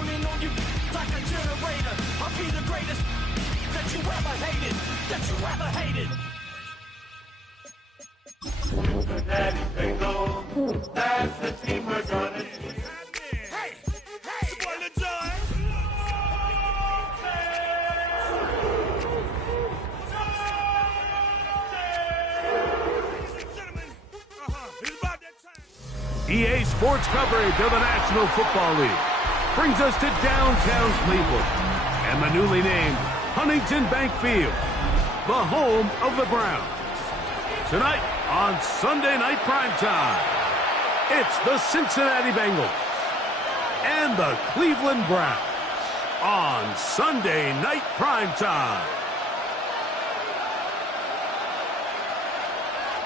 turning on you like a generator. I'll be the greatest that you ever hated, that you ever hated. Daddy Bengal, that's the team we're gonna see. Hey, spoil the joy. EA Sports coverage of the National Football League brings us to downtown Cleveland and the newly named Huntington Bank Field, the home of the Browns. Tonight on Sunday Night Primetime, it's the Cincinnati Bengals and the Cleveland Browns on Sunday Night Primetime.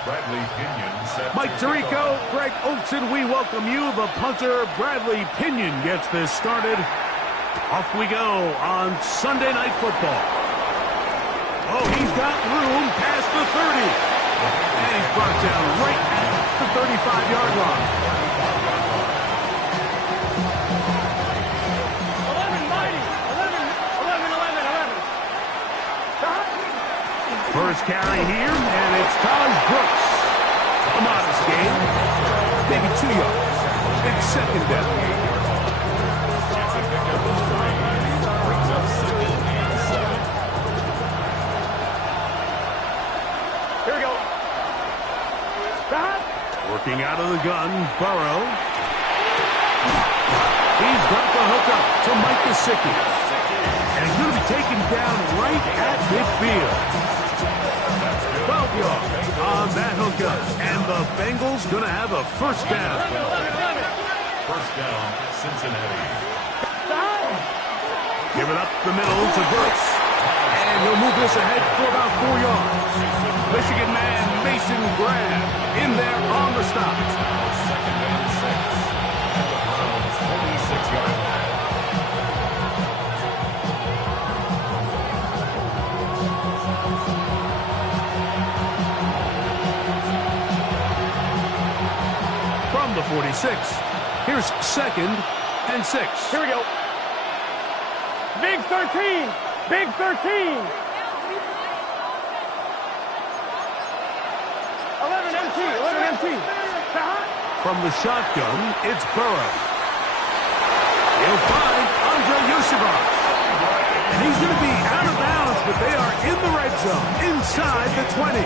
Bradley Pinion set Mike Tirico, Greg Olson, we welcome you. The punter, Bradley Pinion, gets this started. Off we go on Sunday Night Football. Oh, he's got room past the 30. And he's brought down right at the 35-yard line. 11, 11. First carry here, and it's Taj Brooks. A modest gain, maybe 2 yards. It's second down. Here we go. Working out of the gun, Burrow. He's got the hookup to Mike Gesicki. And he's going to be taken down right at midfield. 12 yards on that hookup. And the Bengals going to have a first down. First down, Cincinnati. Give it up the middle to Brooks. And he'll move this ahead for about 4 yards. Michigan man Mason Graham in there on the stop. Second and 6 at the Browns' 46-yard line. From the 46, here's second and 6. Here we go. Big 13. Big 13. 11 MT. 11 MT. From the shotgun, it's Burrow. He'll find Andre Yusufov. And he's going to be out of bounds, but they are in the red zone, inside the 20.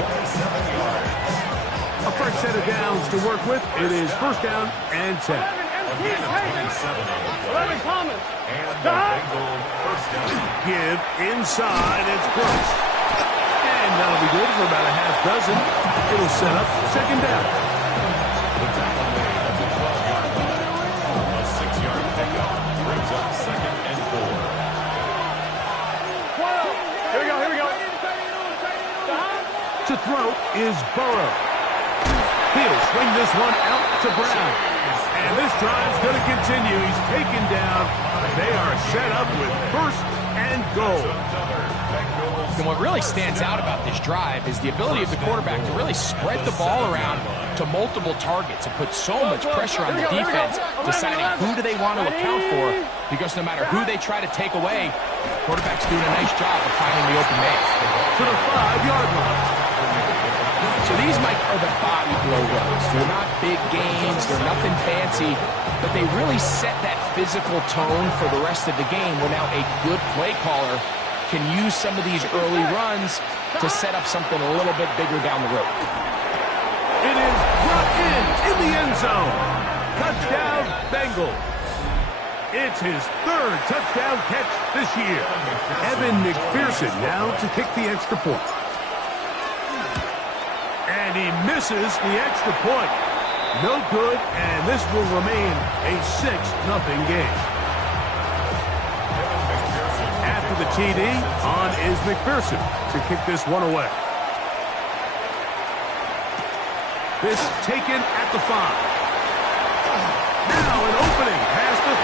A fresh set of downs to work with. It is first down and 10. 11 Thomas. And the Bengals first down. Give inside, it's Brooks. And that'll be good for about a half dozen. It'll set up second down. The tackle made at the 12-yard line. A 6-yard pickup brings up second and 4. 12. Here we go. Here we go. To throw is Burrow. He'll swing this one out to Brown. And this drive's going to continue. He's taken down. They are set up with first and goal. And what really stands out about this drive is the ability of the quarterback to really spread the ball around to multiple targets and put so much pressure on the defense, deciding who do they want to account for, because no matter who they try to take away, the quarterback's doing a nice job of finding the open man. To the 5-yard line. So these, Mike, are the body blow runs. They're not big gains, they're nothing fancy, but they really set that physical tone for the rest of the game where now a good play caller can use some of these early runs to set up something a little bit bigger down the road. It is brought in the end zone. Touchdown, Bengals. It's his third touchdown catch this year. Evan McPherson now to kick the extra point. And he misses the extra point. No good, and this will remain a 6-0 game. After the TD, on is McPherson to kick this one away. This taken at the 5. Now an opening past the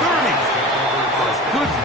30. Good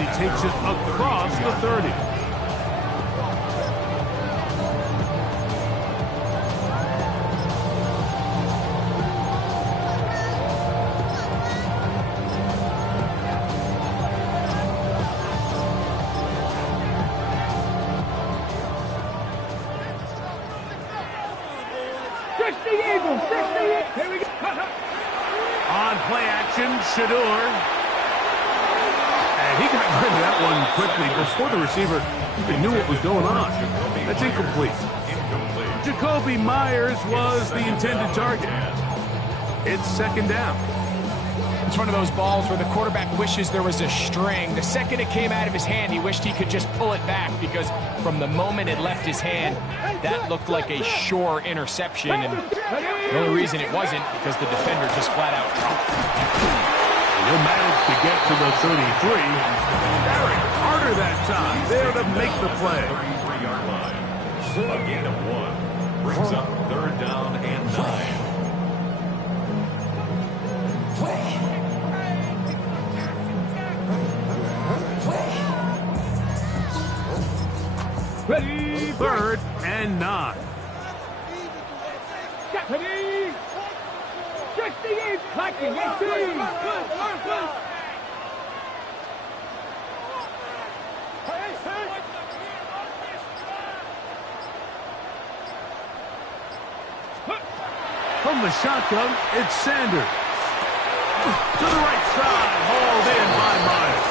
as he takes it across the 30. On play action, Shador. And he got rid of that one quickly before the receiver even knew what was going on. That's incomplete. Jacoby Myers was the intended target. It's second down. It's one of those balls where the quarterback wishes there was a string. The second it came out of his hand, he wished he could just pull it back because from the moment it left his hand, that looked like a sure interception. And the only reason it wasn't because the defender just flat out dropped. He'll manage to get to the 33. Derek Carter that time there to make the play. 33-yard line. A gain of 1 brings up third down and 9. Third and 9. From the shotgun, it's Sanders. To the right side, hauled in by Myers.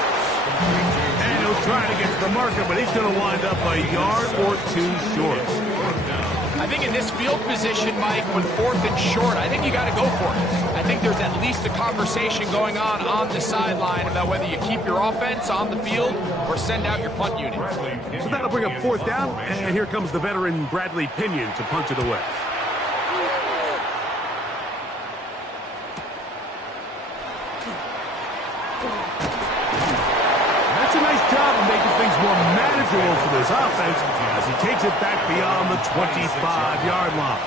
And he'll try to get to the marker, but he's going to wind up a yard or 2 short. I think in this field position, Mike, when 4th and short, I think you got to go for it. I think there's at least a conversation going on the sideline about whether you keep your offense on the field or send out your punt unit. So that'll bring up 4th down, and here comes the veteran Bradley Pinion to punt it away. That's a nice job of making things more manageable for this offense as he takes it back beyond the 25-yard line.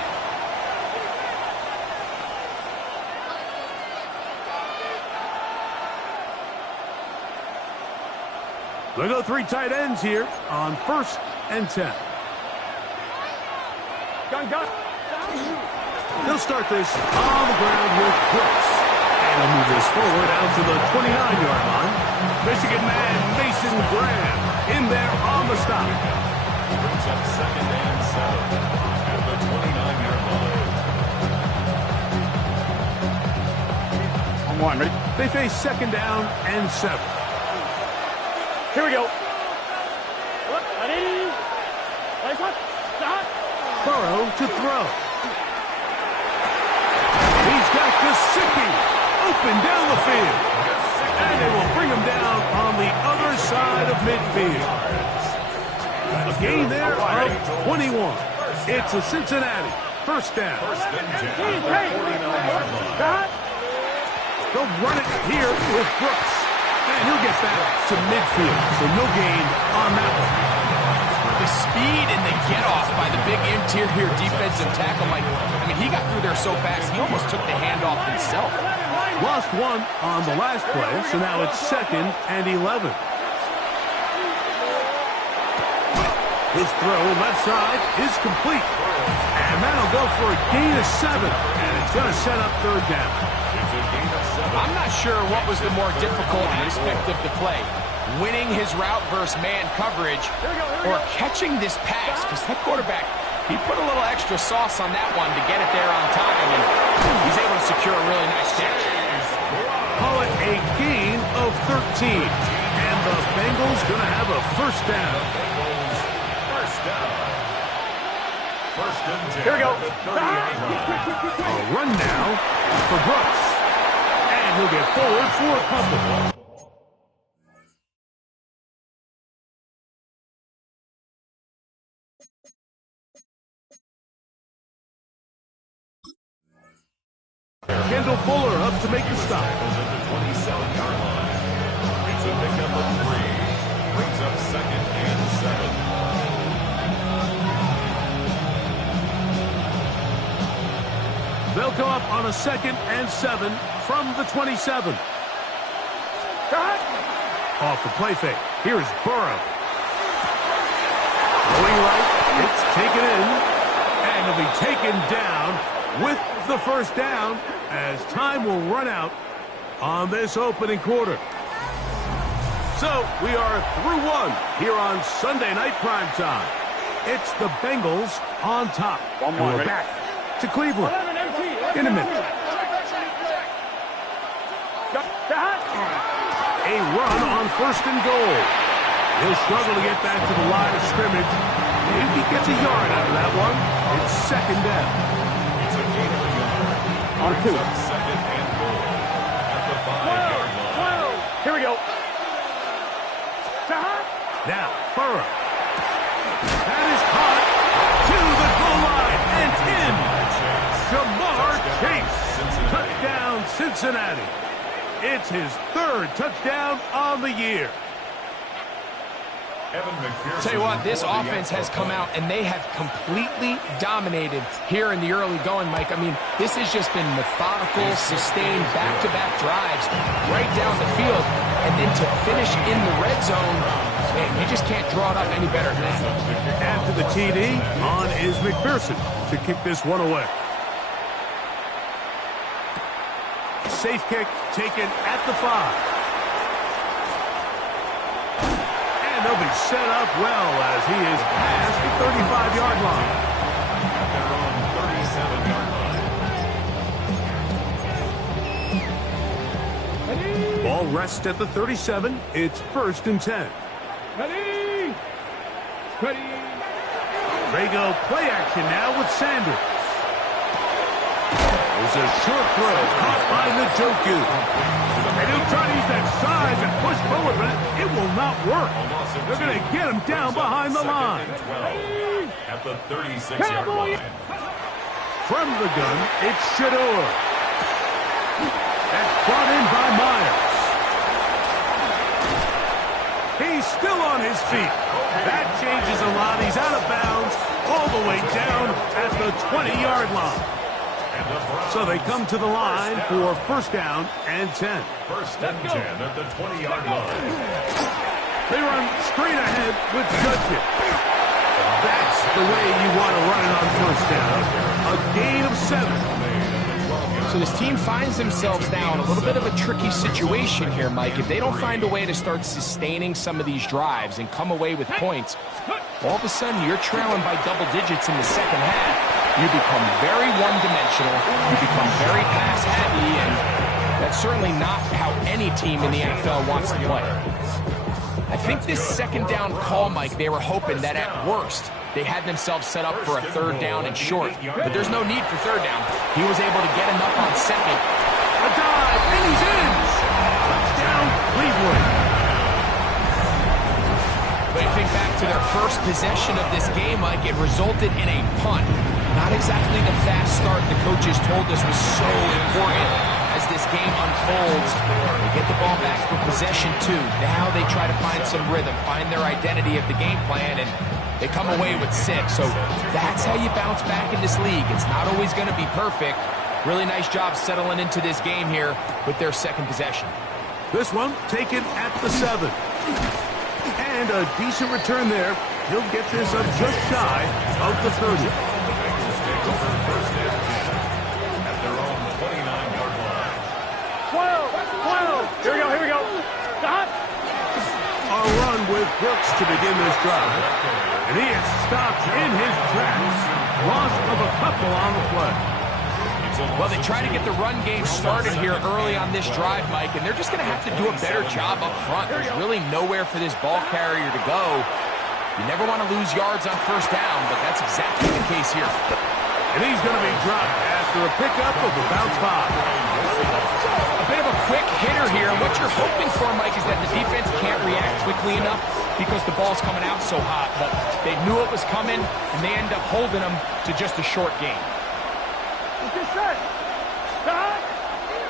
They'll go 3 tight ends here on 1st and 10. He'll start this on the ground with Brooks. And he'll move this forward out to the 29-yard line. Michigan man Mason Graham in there on the stop. Brings up second and 7 at the 29-yard line. On 1, ready? They face second down and 7. Here we go. Burrow to throw. He's got Gesicki open down the field. And they will bring him down on the other side of midfield. A gain there of 21. It's a Cincinnati first down. They'll run it here with Brooks. And he'll get back to midfield. So no gain on that one. The speed and the get-off by the big interior defensive tackle, Mike. I mean, he got through there so fast, he almost took the handoff himself. Lost 1 on the last play, so now it's 2nd and 11. His throw left side is complete. And that'll go for a gain of 7. And it's going to set up 3rd down. I'm not sure what was the more difficult aspect of the play. Winning his route versus man coverage or catching this pass, because that quarterback, he put a little extra sauce on that one to get it there on time, and he's able to secure a really nice catch. Call it a gain of 13, and the Bengals going to have a first down. First and 10. Here we go. A run now for Brooks, and he'll get forward for a couple. Kendall Fuller up to make the stop. At the 27-yard line. It's a pickup of 3. Brings up 2nd and 7. They'll come up on a 2nd and 7 from the 27. Off the play fake. Here's Burrow. Going right. It's taken in. And it'll be taken down with the first down as time will run out on this opening quarter. So we are through one here on Sunday Night Primetime. It's the Bengals on top. One more. We're back to Cleveland in a minute. A run on 1st and goal. He'll struggle to get back to the line of scrimmage. Maybe he gets a yard out of that one. It's 2nd down. It's a gain of a yard. On 2. 2nd and goal at the 5-yard line. Here we go. Now, Burrow. That is caught to the goal line and in. Jamar Chase. Touchdown, Cincinnati. It's his 3rd touchdown on the year. Tell you what, this offense has come out and they have completely dominated here in the early going, Mike. I mean, this has just been methodical, sustained, back-to-back drives right down the field. And then to finish in the red zone, man, you just can't draw it up any better than that. After the TD, on is McPherson to kick this one away. Safe kick taken at the 5. And they'll be set up well as he is past the 35-yard line. At their own 37-yard line. Ball rests at the 37. It's 1st and 10. They go play action now with Sanders. There's a short throw caught by Njoku. And he'll try to use that size and push forward, but it will not work. They're going to get him down behind the line. At the 36-yard line. From the gun, it's Shador. That's brought in by Myers. He's still on his feet. That changes a lot. He's out of bounds all the way down at the 20-yard line. So they come to the line for 1st down and 10. 1st and 10 at the 20-yard line. They run straight ahead with Judkins. That's the way you want to run it on 1st down. A gain of 7. So this team finds themselves now in a little bit of a tricky situation here, Mike. If they don't find a way to start sustaining some of these drives and come away with points, all of a sudden you're trailing by double digits in the 2nd half. You become very one-dimensional, you become very pass-heavy, and that's certainly not how any team in the NFL wants to play. I think this 2nd down call, Mike, they were hoping that at worst, they had themselves set up for a 3rd down and short. But there's no need for 3rd down. He was able to get enough on 2nd. A dive, and he's in! Touchdown, Cleveland. But you think back to their first possession of this game, Mike, it resulted in a punt. Not exactly the fast start the coaches told us was so important as this game unfolds. They get the ball back for possession 2. Now they try to find some rhythm, find their identity of the game plan, and they come away with 6. So that's how you bounce back in this league. It's not always going to be perfect. Really nice job settling into this game here with their 2nd possession. This one taken at the 7. And a decent return there. He'll get this up just shy of the 30. At their own 29-yard line. 12. Here we go. A run with Brooks to begin this drive. And he is stopped in his tracks. Loss of a couple on the play. Well, they try to get the run game started here early on this drive, Mike, and they're just going to have to do a better job up front. There's really nowhere for this ball carrier to go. You never want to lose yards on 1st down, but that's exactly the case here. And he's going to be dropped after a pickup of about 5. A bit of a quick hitter here. What you're hoping for, Mike, is that the defense can't react quickly enough because the ball's coming out so hot. But they knew it was coming, and they end up holding them to just a short gain.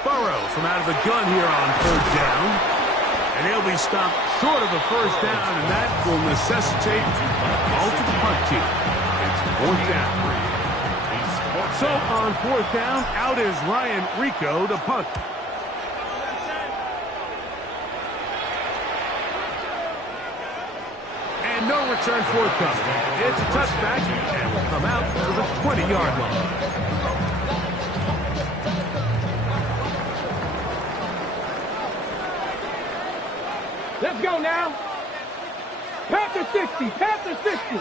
Burrow from out of the gun here on 3rd down. And he'll be stopped short of a 1st down, and that will necessitate a call to the punt team. It's 4th down. So on 4th down, out is Ryan Rico to punt. And no return forthcoming. It's a touchback, and will come out to the 20-yard line. Let's go now. Panther 60. Panther 60.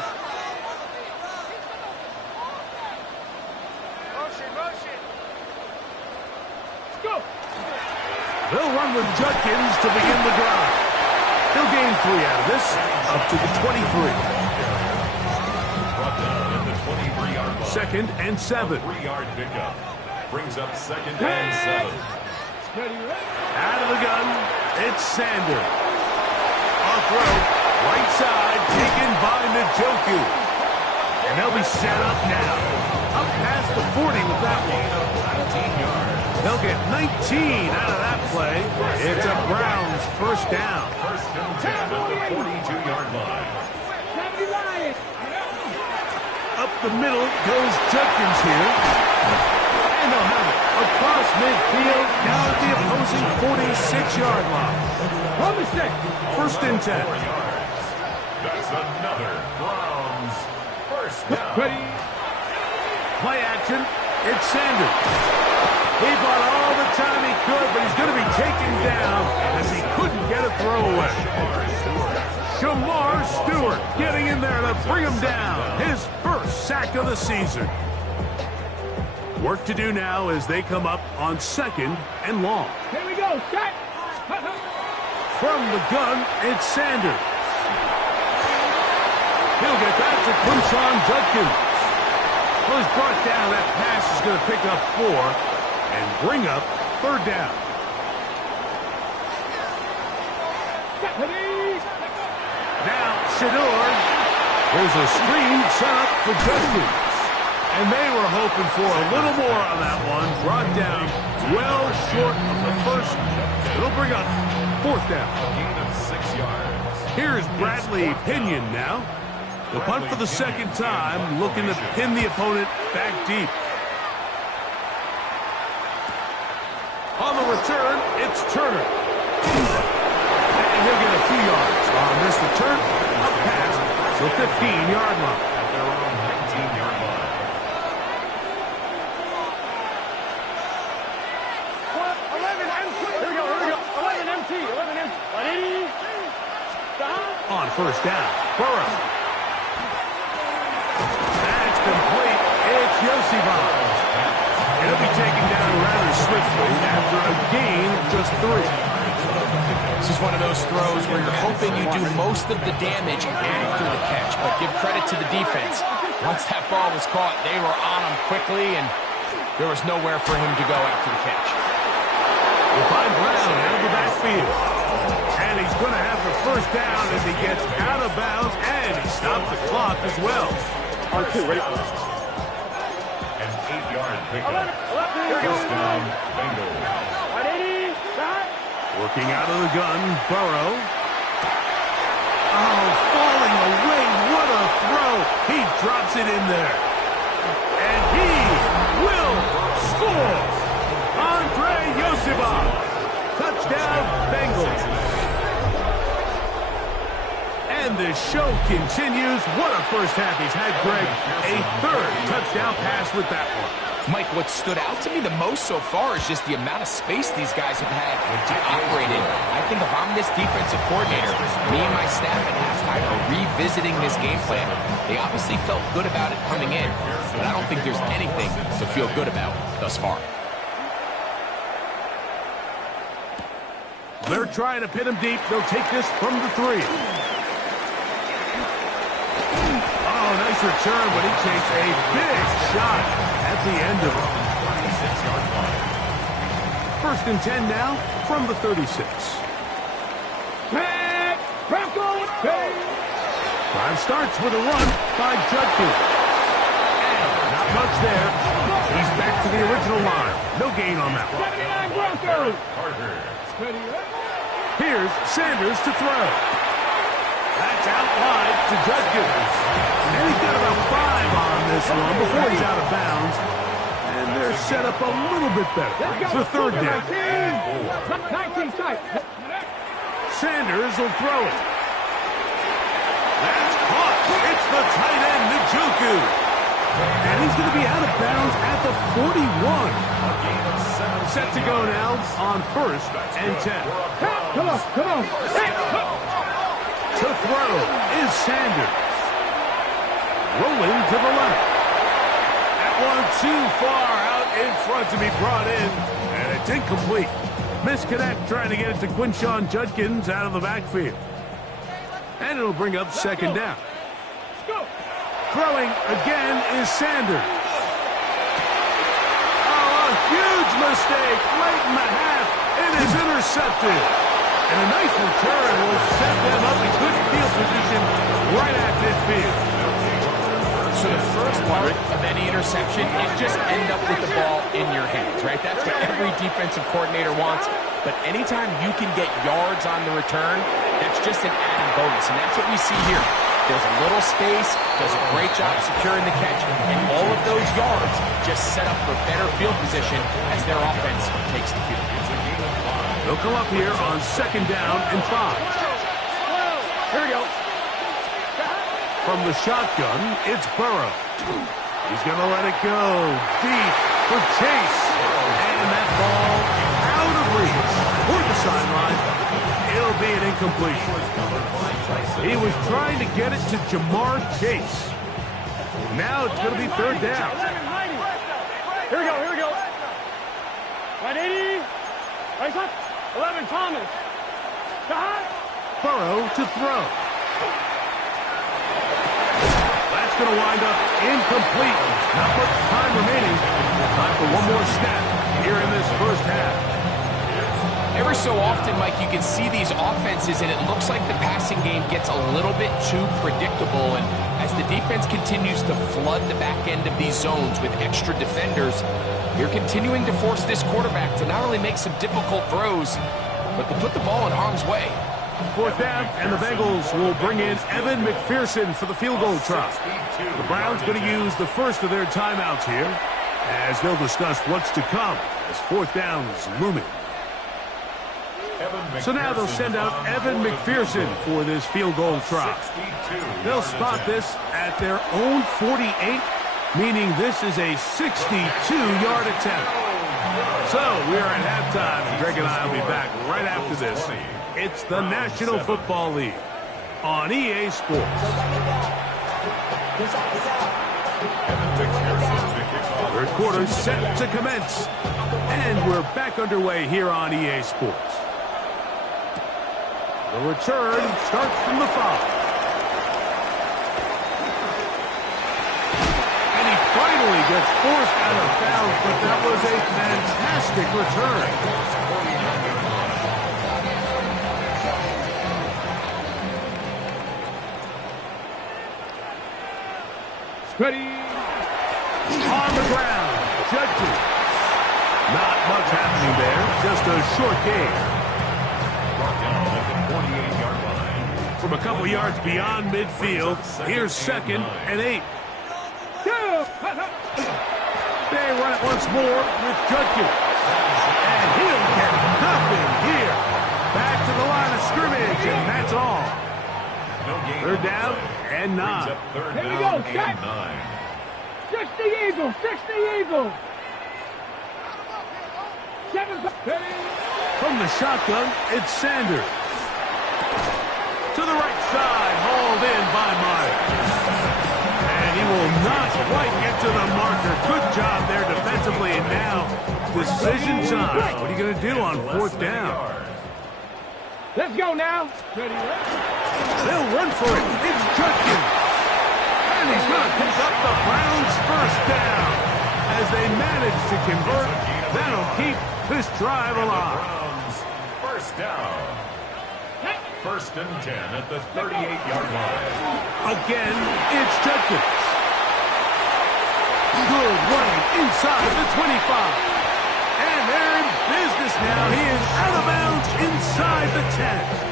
Motion. Let's go. They'll run with Judkins to begin the drive. He'll gain 3 out of this, up to the 23. Brought down at the 23-yard line. 2nd and 7. 3-yard pickup. Brings up 2nd and 7. Out of the gun, it's Sanders. Off road, right side, taken by Njoku. And they'll be set up now. Up past the 40 with that one. 19 yards. They'll get 19 out of that play. It's a Browns first down. First and 10 at the 42-yard line. Up the middle goes Judkins here. And they'll have it across midfield, down at the opposing 46-yard line. First and 10. That's another Browns first down. Play action. It's Sanders. He bought all the time he could, but he's going to be taken down as he couldn't get a throw away. Shamar Stewart getting in there to bring him down. His first sack of the season. Work to do now as they come up on 2nd and long. Here we go. Shot. From the gun, it's Sanders. He'll get back to Quinshon Judkins. Well, he's brought down. That pass is going to pick up 4 and bring up 3rd down. Now, Shador. There's a screen set up for Judkins. And they were hoping for a little more on that one. Brought down well short of the first. It'll bring up 4th down. Gain of 6 yards. Here's Bradley Pinion now. The punt for the 2nd time, looking to pin the opponent back deep. On the return, it's Turner. And he'll get a few yards on this return, up past the 15-yard line. At their own 19-yard line. 11 MT. Here we go. 11 MT. 11 MT. On first down, Burrow. That's complete. It's Yosibon. He'll be taken down rather swiftly after a gain of just 3. This is one of those throws where you're hoping you do most of the damage after the catch, but give credit to the defense. Once that ball was caught, they were on him quickly, and there was nowhere for him to go after the catch. We'll find Brown out of the backfield. And he's going to have the first down as he gets out of bounds, and he stopped the clock as well. On 2, ready? An 8-yard pickup. First down, Bengals. Working out of the gun, Burrow. Oh, falling away. What a throw. He drops it in there. And he will score. Andre Yosibon. Touchdown, Bengals. And the show continues. What a first half he's had, Greg. A 3rd touchdown pass with that one. Mike, what stood out to me the most so far is just the amount of space these guys have had to operate in. I think if I'm this defensive coordinator, me and my staff at halftime are revisiting this game plan. They obviously felt good about it coming in, but I don't think there's anything to feel good about thus far. They're trying to pin him deep. They'll take this from the 3. Oh, nice return, but he takes a big shot at the end of it. 26-yard line. First and 10 now from the 36. Drive starts with a run by Judkins. And not much there. He's back to the original line. No gain on that one. Carter. Here's Sanders to throw. That's out wide to Judkins. And he's got about 5 on this one before he's out of bounds. And they're set up a little bit better for 3rd down. Sanders will throw it. That's caught. It's the tight end, Njoku. And he's going to be out of bounds at the 41. Set to go now on 1st and 10. Come on, come on. To throw is Sanders. Rolling to the left. That one too far out in front to be brought in. And it's incomplete. Misconnect trying to get it to Quinshawn Judkins out of the backfield. And it'll bring up 2nd down. Throwing again is Sanders. Oh, a huge mistake late in the half. It is intercepted. And a nice return will set them up in good field position right at midfield. So the first part of any interception is just end up with the ball in your hands, right? That's what every defensive coordinator wants. But anytime you can get yards on the return, that's just an added bonus. And that's what we see here. There's a little space, does a great job securing the catch, and all of those yards just set up for better field position as their offense takes the field. They'll come up here on 2nd down and 5. Here we go. From the shotgun, it's Burrow. He's going to let it go deep for Chase. And that ball out of reach toward the sideline. It'll be an incompletion. He was trying to get it to Jamar Chase. Now it's going to be 3rd down. Here we go, here we go. 180. Right up. 11, Thomas. Burrow to throw. That's going to wind up incomplete. Not much time remaining. Time for one more snap here in this 1st half. Every so often, Mike, you can see these offenses, and it looks like the passing game gets a little bit too predictable. And as the defense continues to flood the back end of these zones with extra defenders, you're continuing to force this quarterback to not only make some difficult throws, but to put the ball in harm's way. 4th down, and the Bengals will bring in Evan McPherson for the field goal try. The Browns going to use the first of their timeouts here, as they'll discuss what's to come as 4th down is looming. So now they'll send out Evan McPherson for this field goal try. They'll spot this at their own 48, meaning this is a 62-yard attempt. So we are at halftime, and Greg and I will be back right after this. It's the National Football League on EA Sports. 3rd quarter set to commence, and we're back underway here on EA Sports. The return starts from the 5. And he finally gets forced out of bounds, but that was a fantastic return. Ready. On the ground, Judkins. Not much happening there, just a short gain. From a couple yards beyond midfield, here's 2nd and 8. They run it once more with Judkins. And he'll get nothing here. Back to the line of scrimmage, and that's all. 3rd down and 9. Here we go, set. 60 Eagles, 60 Eagles. 7. From the shotgun, it's Sanders. To the right side, hauled in by Myers. And he will not quite get to the marker. Good job there defensively, and now decision time. What are you going to do on 4th down? Let's go now. Ready. They'll run for it. It's Judkins. And he's going to pick up the Browns' 1st down. As they manage to convert, that'll keep this drive alive. 1st down. 1st and 10 at the 38-yard line. Again, it's Judkins. Good running inside the 25. And they're in business now. He is out of bounds inside the 10.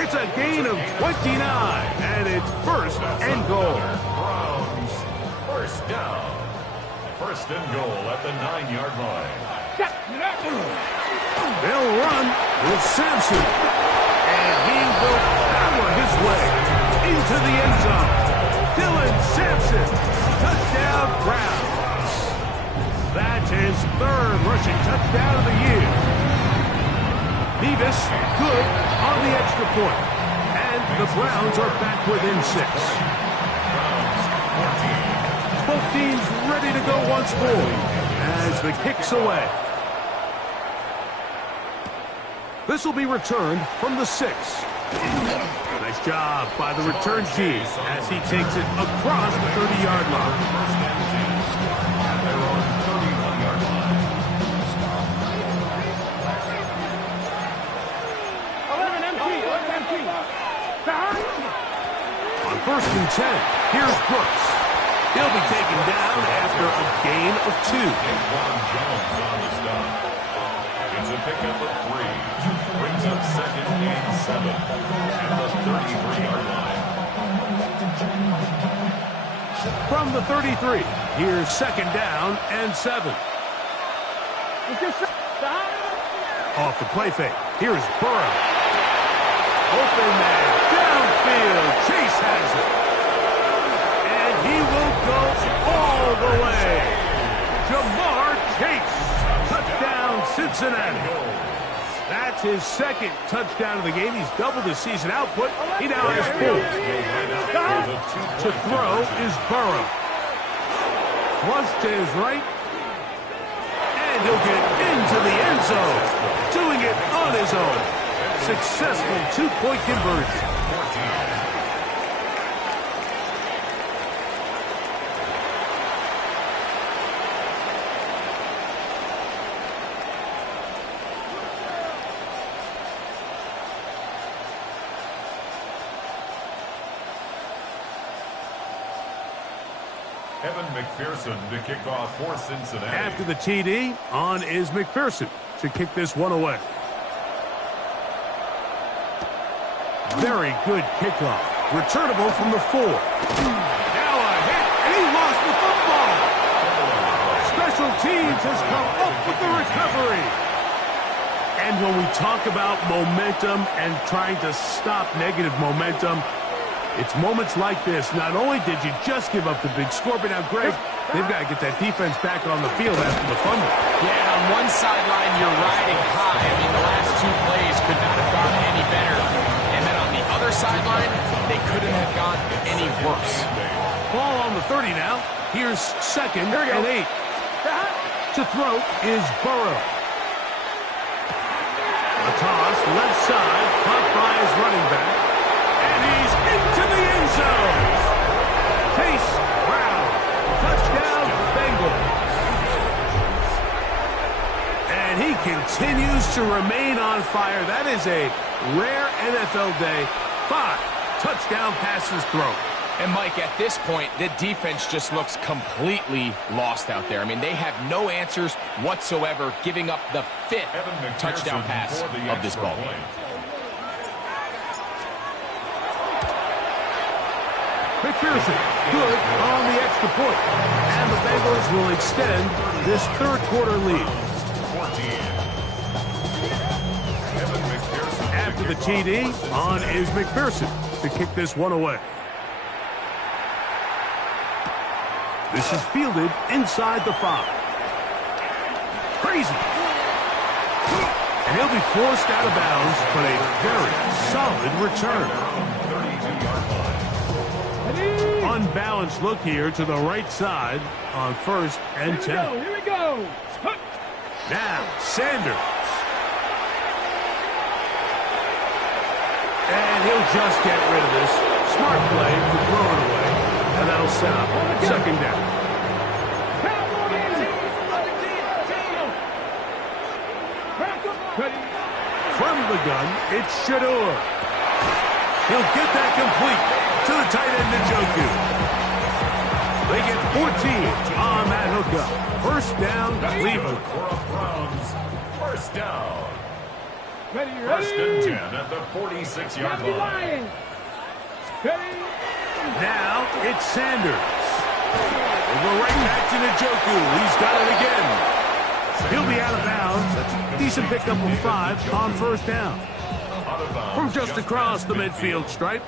It's a gain of 29, and it's 1st and goal. Browns, 1st down. 1st and goal at the 9-yard line. They'll run with Sampson. And he will power his way into the end zone. Dylan Sampson, touchdown Browns. That's his third rushing touchdown of the year. Nevis, good on the extra point. And the Browns are back within 6. Both teams ready to go once more as the kick's away. This will be returned from the 6. Nice job by the return team as he takes it across the 30-yard line. On 1st and 10, here's Brooks. He'll be taken down after a gain of 2. It's a pickup of 3. Brings up 2nd and 7 at the 33-yard line. From the 33, here's 2nd down and 7. Off the play fake, here's Burrow. Open man, downfield, Chase has it. And he will go all the way. Jamar Chase, touchdown Cincinnati. That's his 2nd touchdown of the game. He's doubled his season output. He now has 4. To throw is Burrow. Flush to his right. And he'll get into the end zone. Doing it on his own. Successful 2-point conversion. Evan McPherson to kick off for Cincinnati. After the TD, on is McPherson to kick this one away. Very good kickoff. Returnable from the 4. Now a hit, and he lost the football. Special teams has come up with the recovery. And when we talk about momentum and trying to stop negative momentum, it's moments like this. Not only did you just give up the big score, but now, Greg, they've got to get that defense back on the field after the fumble. Yeah, on one sideline, you're riding high. I mean, the last 2 plays could not have gone any better. And then on the other sideline, they couldn't have gone any worse. Ball on the 30 now. Here's 2nd and 8. To throw is Burrow. A toss, left side, caught by his running back. And he's into the end zone. Chase Brown, touchdown Bengals. And he continues to remain on fire. That is a rare NFL day. 5 touchdown passes thrown. And, Mike, at this point, the defense just looks completely lost out there. I mean, they have no answers whatsoever, giving up the 5th touchdown pass of this ball game. McPherson, good on the extra point. And the Bengals will extend this 3rd quarter lead. After the TD, on is McPherson to kick this one away. This is fielded inside the 5. Crazy. And he'll be forced out of bounds, but a very solid return. Unbalanced look here to the right side on 1st and 10. Here we go. Now, Sanders. And he'll just get rid of this. Smart play to throw it away. And that'll set up 2nd down. From the gun, it's Shador. He'll get that complete to the tight end, Njoku. They get 14 on that hookup. 1st down, Cleveland. Browns, 1st down. Ready, 1st and 10 at the 46-yard line. Now it's Sanders. We'll go right back to Njoku. He's got it again. He'll be out of bounds. Decent pickup of 5 on 1st down. From just across the midfield stripe,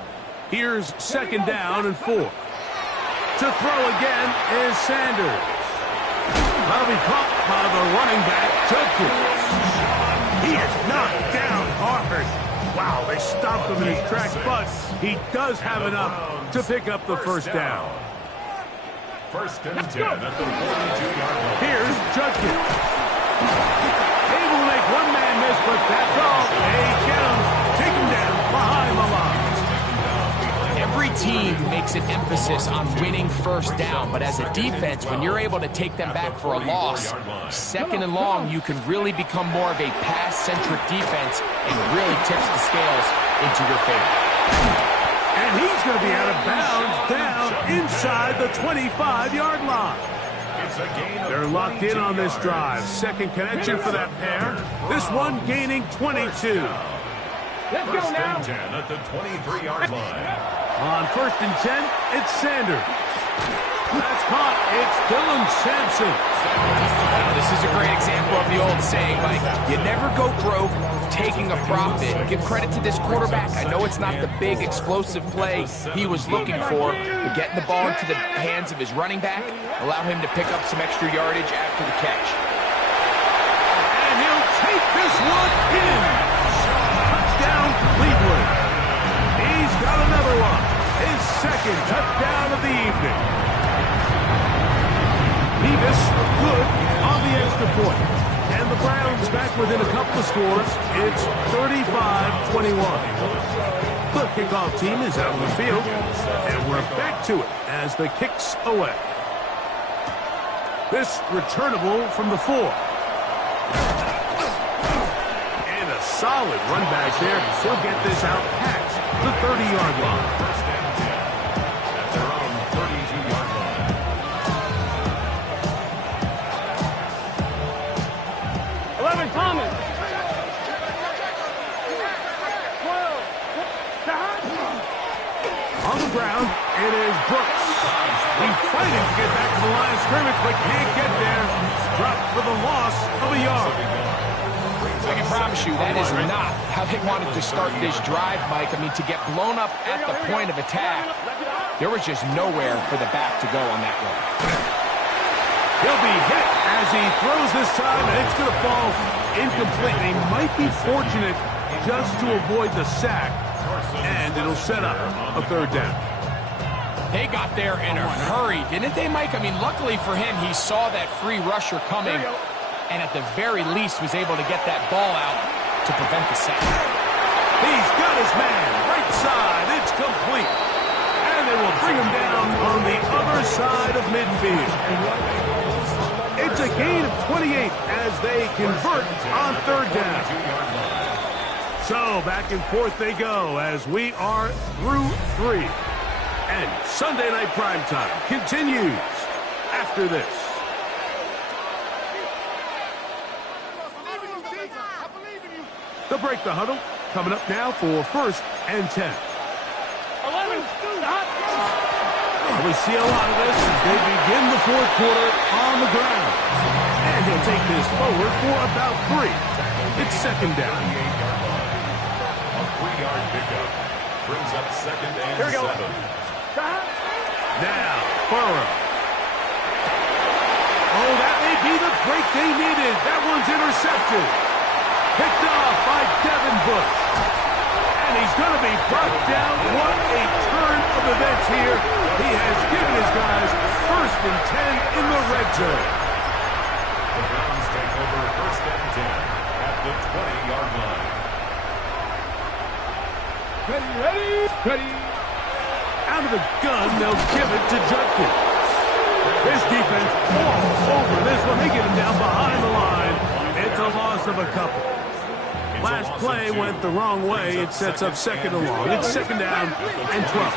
Here's second down and 4. To throw again is Sanders. That'll be caught by the running back, Judkins. He is knocked down hard. Wow, they stopped him in his tracks, but he does have enough to pick up the first down. First and 10 at the 42-yard line. Here's Judkins. Able to make one man miss, but that's all. They get him. Take him down behind the line. Every team makes an emphasis on winning first down, but as a defense, when you're able to take them back for a loss, second and long, you can really become more of a pass-centric defense and really tips the scales into your favor. And he's going to be out of bounds down inside the 25-yard line. They're locked in on this drive. Second connection for that pair. This one gaining 22. Let's go now. First and 10 at the 23-yard line. On first and 10, it's Sanders. That's caught. It's Dylan Sampson. Now, this is a great example of the old saying, Mike. You never go broke taking a profit. Give credit to this quarterback. I know it's not the big explosive play he was looking for, but getting the ball into the hands of his running back allow him to pick up some extra yardage after the catch. And he'll take this one in. Touchdown, Cleveland. He's got another one. His second touchdown of the evening. Nevis good on the extra point. And the Browns back within a couple of scores. It's 35-21. The kickoff team is out on the field. And we're back to it as the kicks away. This returnable from the 4. And a solid run back there. He'll get this out past the 30-yard line. First and 10 at their own 32-yard line. 11, Thomas. 12. On the ground, it is Brooks. He's fighting to get back to the line of scrimmage, but can't get there. Dropped for the loss of a yard. I can promise you that is not how they wanted to start this drive, Mike. I mean, to get blown up at the point of attack, there was just nowhere for the back to go on that run. He'll be hit as he throws this time, and it's going to fall incomplete. They might be fortunate just to avoid the sack, and it'll set up a third down. They got there in a hurry, didn't they, Mike? I mean, luckily for him, he saw that free rusher coming, and at the very least was able to get that ball out to prevent the sack. He's got his man, right side, it's complete. And they will bring him down on the other side of midfield. It's a gain of 28 as they convert on third down. So back and forth they go as we are through 3. And Sunday Night Primetime continues after this. They'll break the huddle. Coming up now for first and 10. 11, stop. We see a lot of this as they begin the fourth quarter on the ground. And he'll take this forward for about 3. It's second down. A 3-yard pickup brings up second and 7. Now, Burrow. Oh, that may be the break they needed. That one's intercepted. Picked off by Devin Bush. And he's going to be brought down. What a turn of events here. He has given his guys first and 10 in the red zone. The Browns take over first and 10 at the 20-yard line. Ready. Out of the gun, they'll give it to Judkins. This defense falls over this one. They get him down behind the line. It's a loss of a couple. Last play went the wrong way. It sets up second and long. It's second down and 12.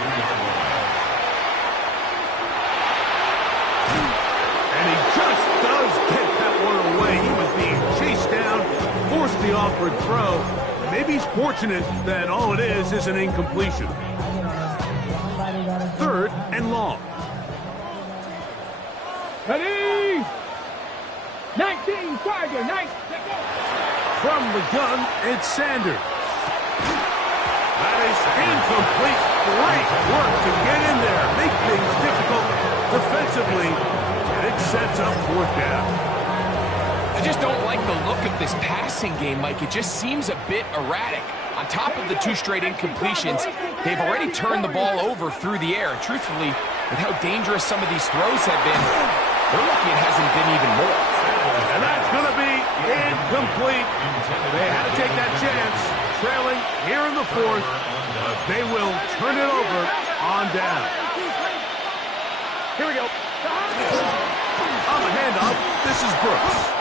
And he just does get that one away. He was being chased down, forced the awkward throw. Maybe he's fortunate that all it is an incompletion. Third and long. Ready. 19, Tiger, 19. From the gun, it's Sanders. That is incomplete. Great work to get in there, make things difficult defensively, and it sets up fourth down. I just don't like the look of this passing game, Mike. It just seems a bit erratic. On top of the 2 straight incompletions, they've already turned the ball over through the air. And truthfully, with how dangerous some of these throws have been, they're lucky it hasn't been even more. And that's going to be incomplete. They had to take that chance, trailing here in the fourth. But they will turn it over on down. Here we go. On the handoff, this is Brooks.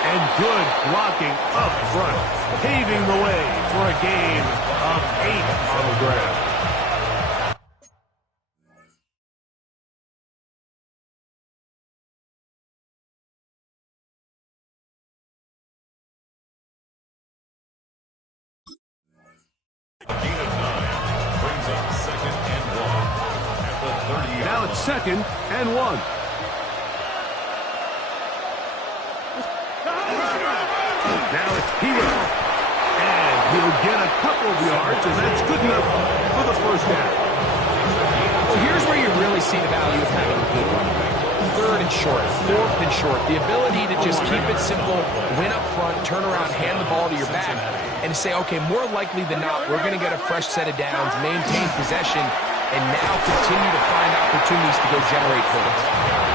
And good blocking up front, paving the way for a gain of 8 on the ground. Gain of 9 brings up 2nd and 1 at the 30. Now it's 2nd and 1. Now it's Hero. And he'll get a couple of yards, and that's good enough for the first down. Well, here's where you really see the value of having a good run play. 3rd and short, 4th and short. The ability to just keep it simple, win up front, turn around, hand the ball to your back, and say, okay, more likely than not, we're going to get a fresh set of downs, maintain possession, and now continue to find opportunities to go generate points.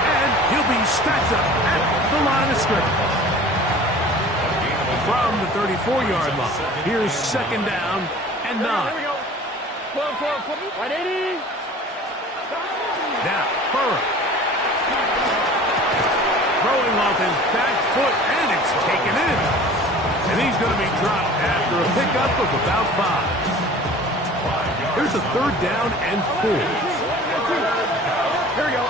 And he'll be stacked up at the line of scrimmage. From the 34-yard line, here's 2nd down and 9. Here we go. 12, 180. Now, Burrow. Throwing off his back foot, and it's taken in. And he's going to be dropped after a pickup of about 5. Here's a 3rd down and 4. Here we go.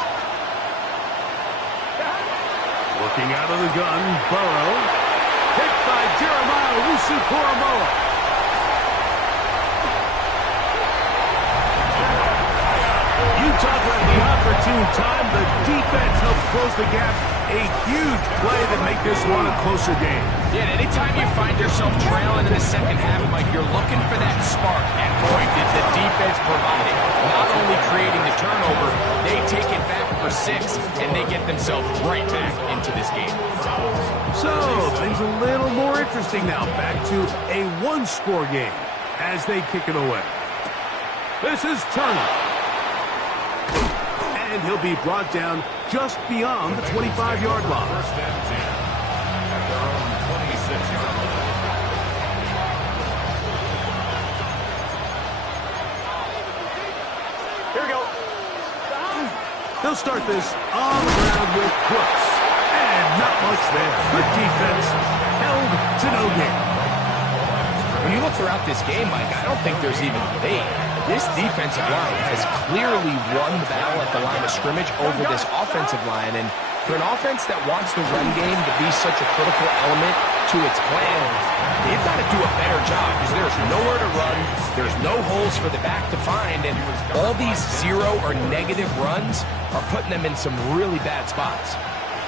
Looking out of the gun, Burrow. Picked by Jeremiah Wusu-Koromoa. You talk about the opportune time. The defense helps close the gap. A huge play that make this one a closer game. Yeah, and anytime you find yourself trailing in the second half, Mike, you're looking for that spark. And boy, did the defense provide it. Not only creating the turnover, they take it back for 6, and they get themselves right back into this game. So, things a little more interesting now. Back to a 1-score game as they kick it away. This is Turner. And he'll be brought down just beyond the 25-yard line. 1st and 10 at their own 26-yard line. Here we go. They'll start this on the ground with Brooks. And not much there. Good defense. Held to no gain. When you look throughout this game, Mike, I don't think there's even debate. This defensive line has clearly won the battle at the line of scrimmage over this offensive line. And for an offense that wants the run game to be such a critical element to its plan, they've got to do a better job because there's nowhere to run. There's no holes for the back to find. And all these 0 or negative runs are putting them in some really bad spots.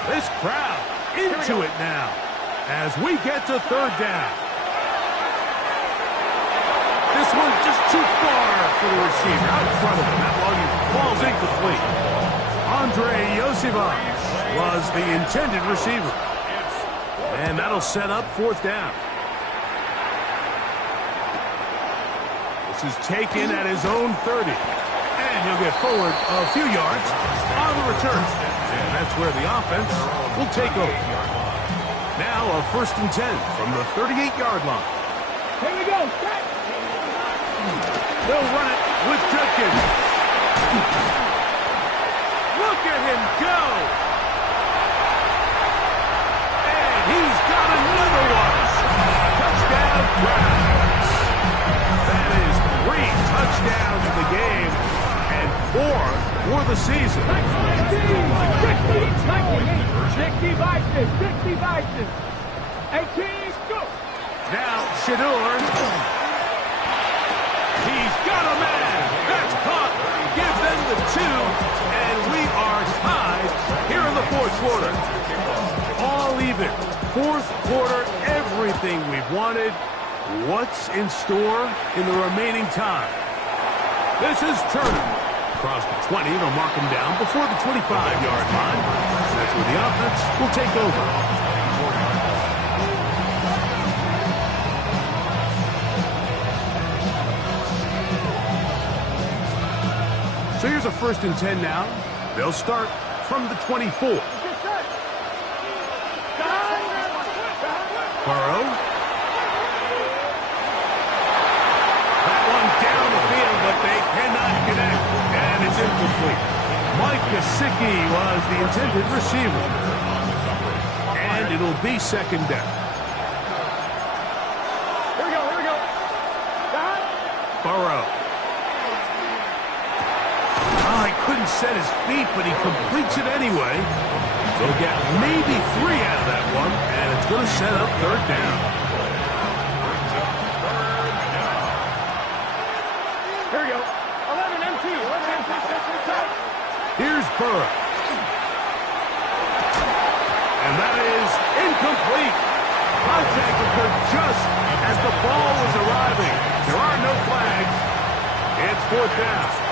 This crowd into it now as we get to 3rd down. This one just too far for the receiver. Out in front of him. That one falls incomplete. Andre Yosivas was the intended receiver. And that'll set up 4th down. This is taken at his own 30. And he'll get forward a few yards on the return. And that's where the offense will take over. Now a 1st and 10 from the 38-yard line. Here we go. They'll run it with Judkins. Look at him go. And he's got another one. Touchdown, Browns. That is 3 touchdowns in the game and 4 for the season. 18, go. Now Shador. He's got a man. That's caught. Give them the 2, and we are tied here in the 4th quarter. All even. 4th quarter, everything we've wanted, What's in store in the remaining time? This is Turner. Across the 20, they'll mark him down before the 25-yard line. That's where the offense will take over. So here's a 1st and 10 now. They'll start from the 24. Burrow. That one down the field, but they cannot connect, and it's incomplete. Mike Gesicki was the intended receiver. And it'll be 2nd down. Here we go. Burrow. Oh, he couldn't set his feet, but he completes it anyway. They'll get maybe 3 out of that one, and it's going to set up 3rd down. Here we go. 11 empty. Here's Burrow. And that is incomplete. Contact occurred just as the ball was arriving. There are no flags. It's 4th down.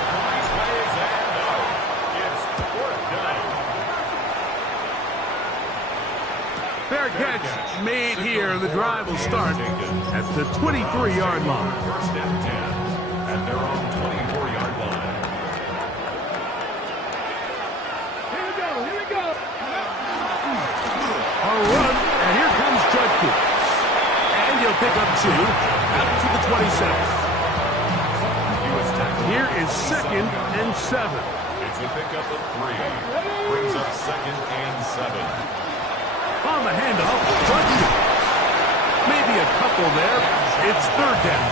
Fair catch made here. The drive will start at the 23-yard line. 1st and 10 at their own 24-yard line. Here we go. A run, and here comes Judkins. And he'll pick up 2 out to the 27. Here is 2nd and 7. It's a pickup of 3. Brings up 2nd and 7. On the handoff, Judkins. Maybe a couple there. It's 3rd down.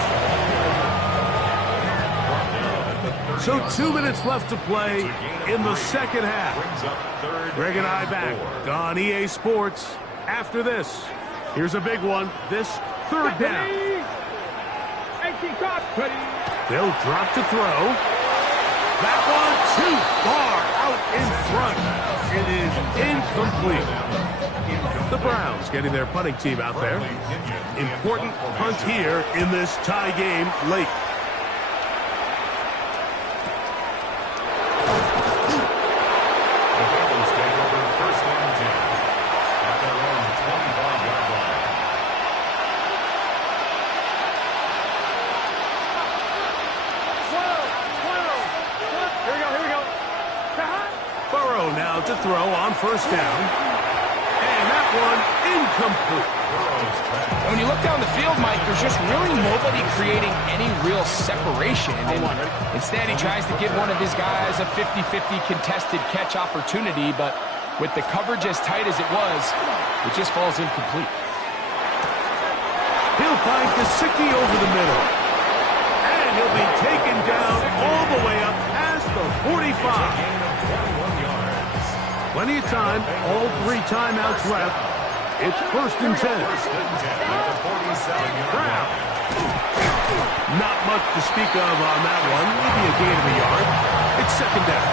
So 2 minutes left to play in the 2nd half. Greg and I back on EA Sports after this. Here's a big one. This 3rd down. They'll drop to throw. That one too far out in front. It is incomplete. The Browns getting their punting team out there. Important punt here in this tie game late. The Bengals take over 1st and 10 at their own 25-yard line. Here we go. Burrow now to throw on 1st down. And that one incomplete. When you look down the field, Mike, there's just really nobody creating any real separation. And instead, he tries to give one of his guys a 50-50 contested catch opportunity, but with the coverage as tight as it was, it just falls incomplete. He'll find Gesicki over the middle. And he'll be taken down all the way up past the 45. Plenty of time, all 3 timeouts left. It's 1st and 10. Brown. Not much to speak of on that one. Maybe a gain of a yard. It's 2nd down.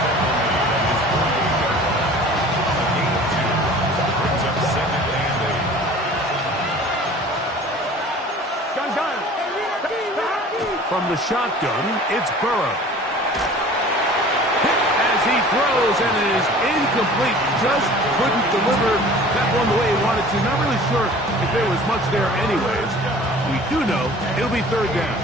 From the shotgun, it's Burrow. As he throws, and it is incomplete. Just couldn't deliver that one the way he wanted to. Not really sure if there was much there anyways. We do know it'll be 3rd down.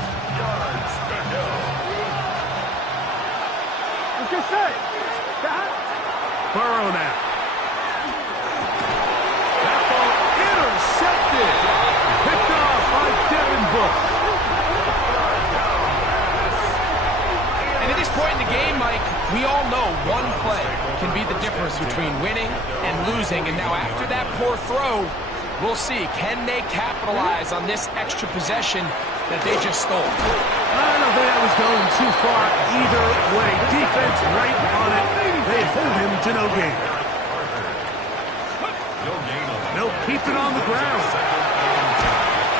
Burrow now. That ball intercepted. Picked off by Devin Book. And at this point in the game, Mike, we all know one play can be the difference between winning and losing. And now after that poor throw, we'll see, can they capitalize on this extra possession that they just stole? I don't think that was going too far either way. Defense right on it. They hold him to no gain. They'll keep it on the ground.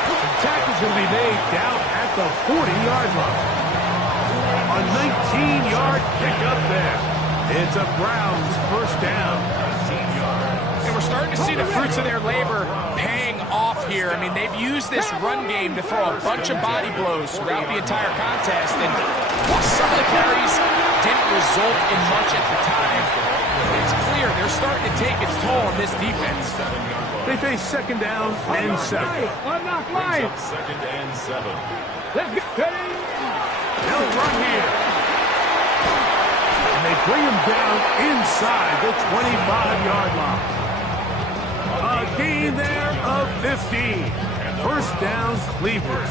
The tackle's going to be made down at the 40-yard line. A 19-yard pickup there. It's a Browns 1st down. And we're starting to see the fruits of their labor paying off here. I mean, they've used this run game to throw a bunch of body blows throughout the entire contest, and some of the carries didn't result in much at the time. It's clear they're starting to take its toll on this defense. They face second down and 7. Brings up second and 7. They'll run here. And they bring him down inside the 25-yard line. A gain there of 15. First down, Cleveland.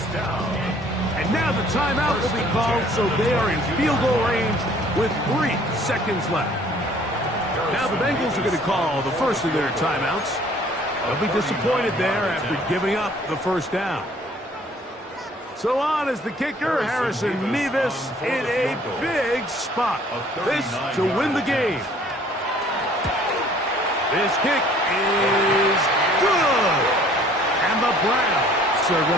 And now the timeout will be called, so they are in field goal range with 3 seconds left. Now the Bengals are going to call the first of their timeouts. They'll be disappointed there after giving up the first down. So on is the kicker, Harrison Mevis, in a big spot. This to win the game. This kick is good. And the Browns are going